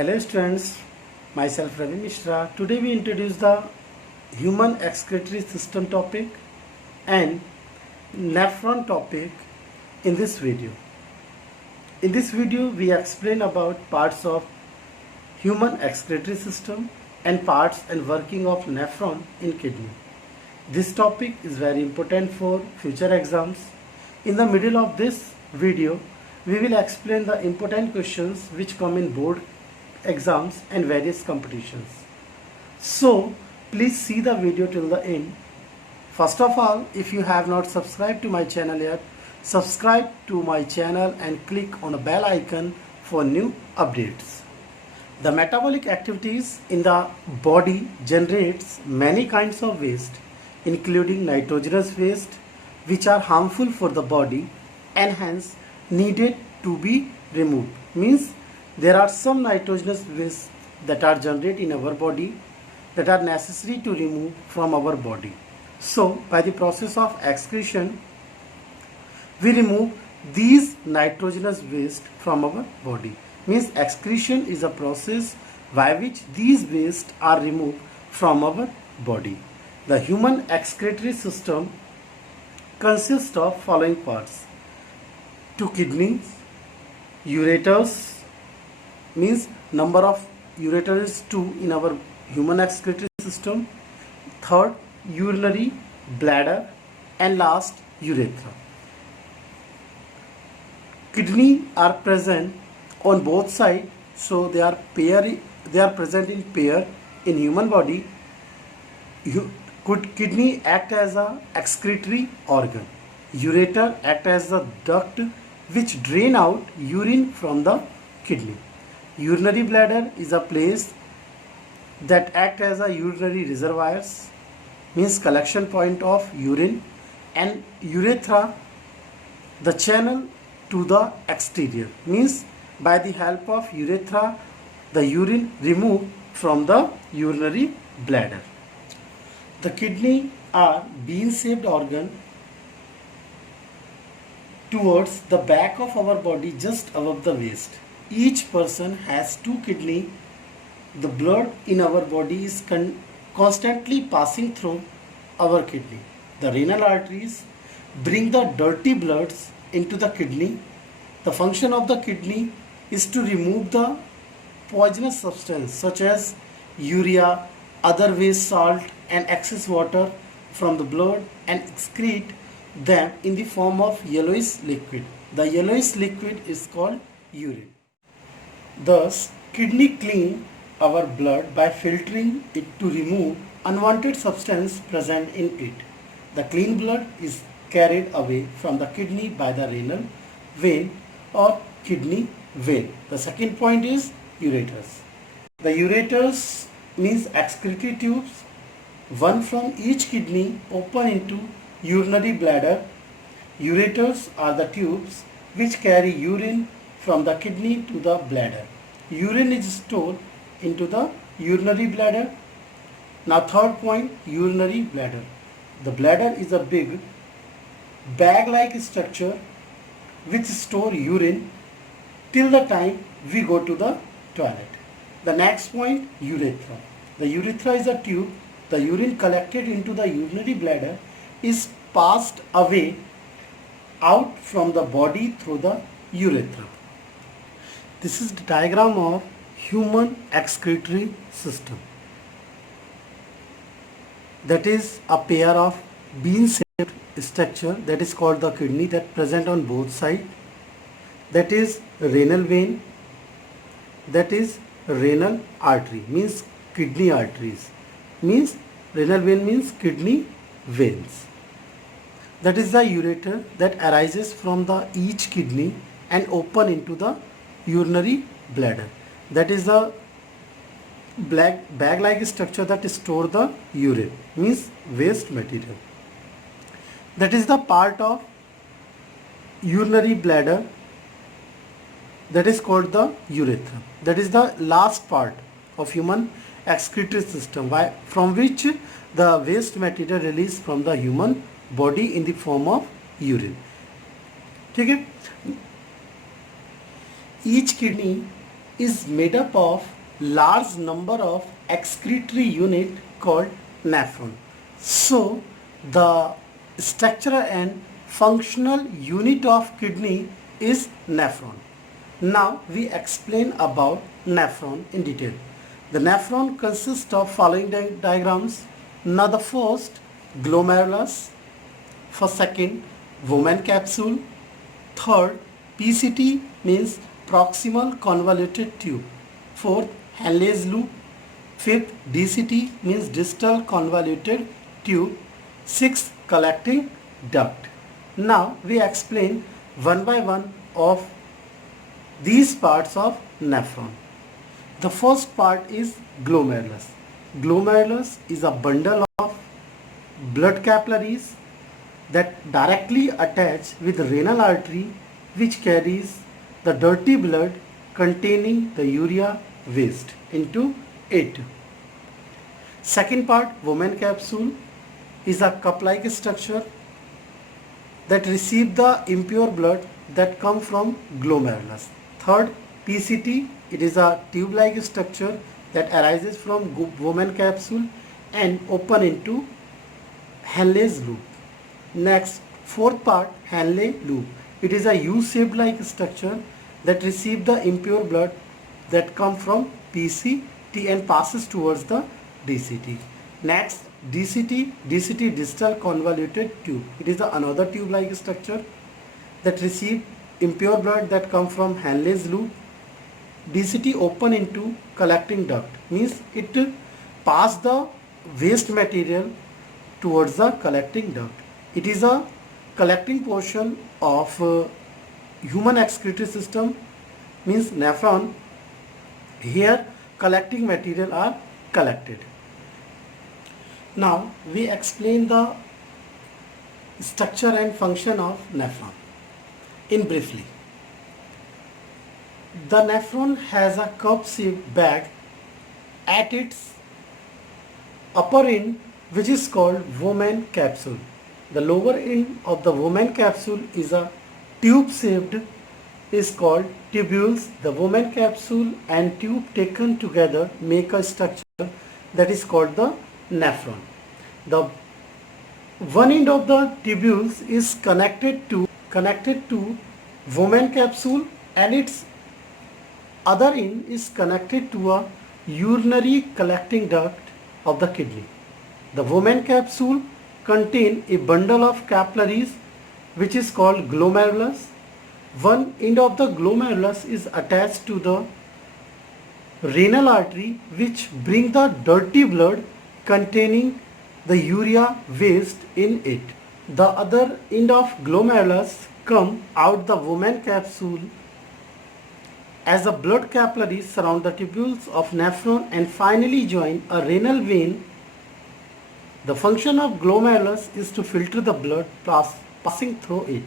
Hello students, myself Ravi Mishra. Today we introduce the human excretory system topic and nephron topic in this video. In this video we explain about parts of human excretory system and parts and working of nephron in kidney. This topic is very important for future exams. In the middle of this video we will explain the important questions which come in board exams and various competitions. So please see the video till the end. First of all, if you have not subscribed to my channel yet, subscribe to my channel and click on the bell icon for new updates. The metabolic activities in the body generates many kinds of waste, including nitrogenous waste, which are harmful for the body and hence needed to be removed. Means there are some nitrogenous waste that are generated in our body that are necessary to remove from our body. So by the process of excretion, we remove these nitrogenous waste from our body. Means excretion is a process by which these waste are removed from our body. The human excretory system consists of following parts: 2 kidneys, ureters, means number of ureters is 2 in our human excretory system, third urinary bladder, and last urethra. Kidney are present on both sides, so they are present in pair in human body. Could kidney act as a excretory organ? Ureter act as the duct which drain out urine from the kidney. Urinary bladder is a place that act as a urinary reservoirs, means collection point of urine, and urethra the channel to the exterior, means by the help of urethra the urine removed from the urinary bladder. The kidney are bean-shaped organ towards the back of our body just above the waist. Each person has 2 kidneys. The blood in our body is constantly passing through our kidney. The renal arteries bring the dirty bloods into the kidney. The function of the kidney is to remove the poisonous substance such as urea, other waste salt and excess water from the blood and excrete them in the form of yellowish liquid. The yellowish liquid is called urine. Thus, kidney clean our blood by filtering it to remove unwanted substance present in it. The clean blood is carried away from the kidney by the renal vein or kidney vein. The second point is ureters. The ureters means excretory tubes, one from each kidney open into urinary bladder. Ureters are the tubes which carry urine from the kidney to the bladder. Urine is stored into the urinary bladder. Now third point, urinary bladder. The bladder is a big bag-like structure which store urine till the time we go to the toilet. The next point, urethra. The urethra is a tube. The urine collected into the urinary bladder is passed away out from the body through the urethra. This is the diagram of human excretory system. That is a pair of bean-shaped structure that is called the kidney that present on both sides. That is renal vein. That is renal artery, means kidney arteries. Means renal vein means kidney veins. That is the ureter that arises from the each kidney and open into the urinary bladder. That is the black bag-like structure that store the urine, means waste material. That is the part of urinary bladder that is called the urethra. That is the last part of human excretory system from which the waste material released from the human body in the form of urine. ठीक है. Each kidney is made up of large number of excretory unit called nephron. So the structural and functional unit of kidney is nephron. Now we explain about nephron in detail. The nephron consists of following diagrams. Now the first, glomerulus. For second, Bowman capsule. Third, PCT means proximal convoluted tube. Fourth, Henle's loop. Fifth, DCT means distal convoluted tube. Sixth, collecting duct. Now we explain one by one of these parts of nephron. The first part is glomerulus. Glomerulus is a bundle of blood capillaries that directly attach with the renal artery, which carries the dirty blood containing the urea waste into it. Second part, Bowman capsule, is a cup-like structure that receives the impure blood that come from glomerulus. Third, PCT, it is a tube-like structure that arises from Bowman capsule and open into Henle's loop. Next, fourth part, Henle loop. It is a U-shaped like structure that receives the impure blood that come from PCT and passes towards the DCT. Next, DCT, distal convoluted tube. It is another tube-like structure that receives impure blood that come from Henle's loop. DCT open into collecting duct, means it pass the waste material towards the collecting duct. It is a collecting portion of human excretory system, means nephron. Here collecting material are collected. Now we explain the structure and function of nephron in briefly. The nephron has a cup-shaped bag at its upper end, which is called Bowman capsule. The lower end of the Bowman capsule is a tube-shaped, is called tubules. The Bowman capsule and tube taken together make a structure that is called the nephron. The one end of the tubules is connected to Bowman capsule and its other end is connected to a urinary collecting duct of the kidney. The Bowman capsule contain a bundle of capillaries which is called glomerulus. One end of the glomerulus is attached to the renal artery, which bring the dirty blood containing the urea waste in it. The other end of glomerulus come out the Bowman capsule as the blood capillaries surround the tubules of nephron and finally join a renal vein. The function of glomerulus is to filter the blood passing through it.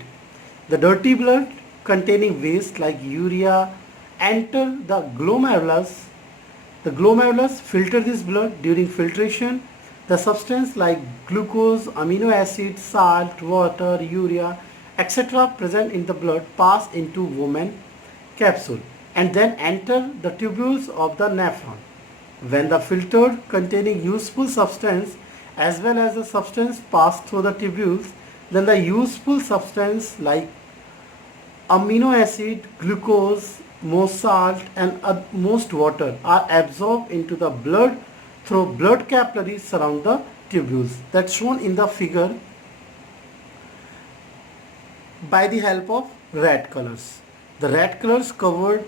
The dirty blood containing waste like urea enter the glomerulus. The glomerulus filter this blood. During filtration, the substance like glucose, amino acid, salt, water, urea, etc. present in the blood pass into Bowman capsule and then enter the tubules of the nephron. When the filtered containing useful substance as well as the substance pass through the tubules, then the useful substance like amino acid, glucose, most salt and most water are absorbed into the blood through blood capillaries surround the tubules. That's shown in the figure by the help of red colors. The red colors covered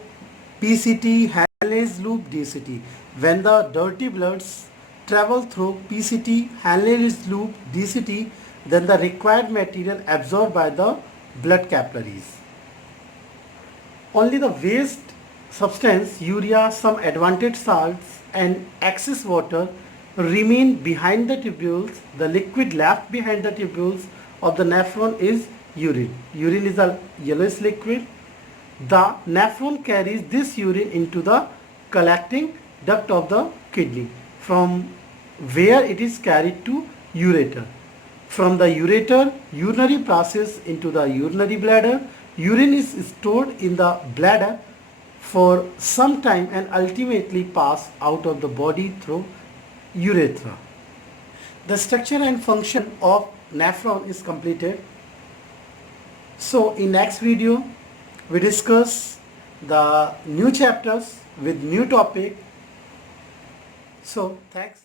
PCT, Henle's loop, DCT. When the dirty bloods travel through PCT, Henle's loop, DCT, then the required material absorbed by the blood capillaries. Only the waste substance, urea, some advantage salts and excess water remain behind the tubules. The liquid left behind the tubules of the nephron is urine. Urine is a yellowish liquid. The nephron carries this urine into the collecting duct of the kidney, from where it is carried to ureter. From the ureter, urinary process into the urinary bladder. Urine is stored in the bladder for some time and ultimately pass out of the body through urethra. The structure and function of nephron is completed. So in next video we discuss the new chapters with new topic. So thanks.